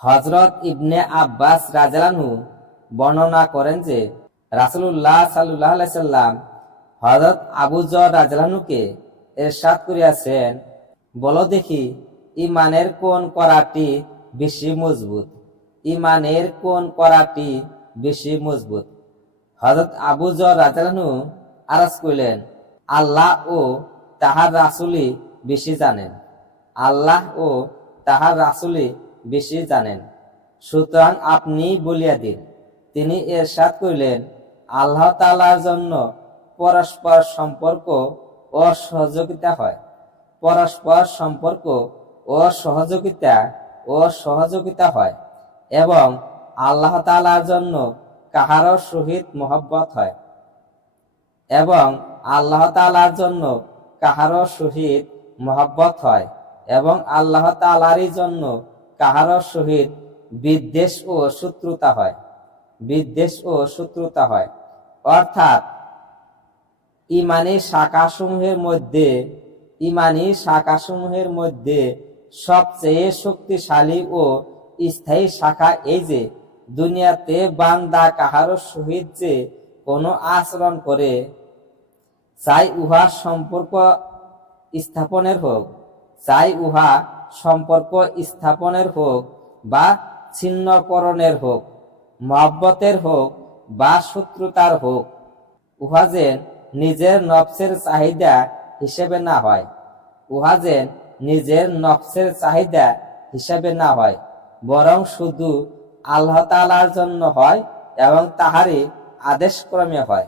হযরত ইবনে আব্বাস রাদিয়াল্লাহু আনহু বর্ণনা করেন যে রাসূলুল্লাহ সাল্লাল্লাহু আলাইহি সাল্লাম হযরত আবু যর রাদিয়াল্লাহু আনহুকে ইরশাদ করিয়াছেন, বলো দেখি ঈমানের কোন কড়াটি বেশি মজবুত? ঈমানের কোন কড়াটি বেশি মজবুত? হযরত আবু যর রাদিয়াল্লাহু আনহু আরজ করিলেন, আল্লাহ ও তাহার রাসূলই বেশি জানেন। আল্লাহ ও তাহার রাসূলই বেশি জানেন, সুতরাং আপনি বলিয়া দিন। তিনি ইরশাদ করিলেন, আল্লাহ তাআলার জন্য পরস্পর সম্পর্ক ও সহযোগিতা হয়। পরস্পর সম্পর্ক ও সহযোগিতা হয় এবং আল্লাহ তাআলার জন্য কাহারও সহিত মহব্বত হয় এবং আল্লাহ তাআলার জন্য কাহারও সহিত মহব্বত হয় এবং আল্লাহ তাআলারই জন্য কাহারও সহিত বিদ্বেষ ও শত্রুতা হয়। অর্থাৎ ঈমানী শাখাসমূহের মধ্যে সবচেয়ে শক্তিশালী ও স্থায়ী শাখা এই যে, দুনিয়াতে বান্দা কাহারও সহিত যে কোনো আচরণ করে, চাই উহা সম্পর্ক স্থাপনের হোক বা ছিন্নকরণের হোক, মহব্বতের হোক বা শত্রুতার হোক, উহা যেন নিজের নফসের চাহিদা হিসেবে না হয়, বরং শুধু আল্লাহ তাআলার জন্য হয় এবং তাহারই আদেশক্রমে হয়।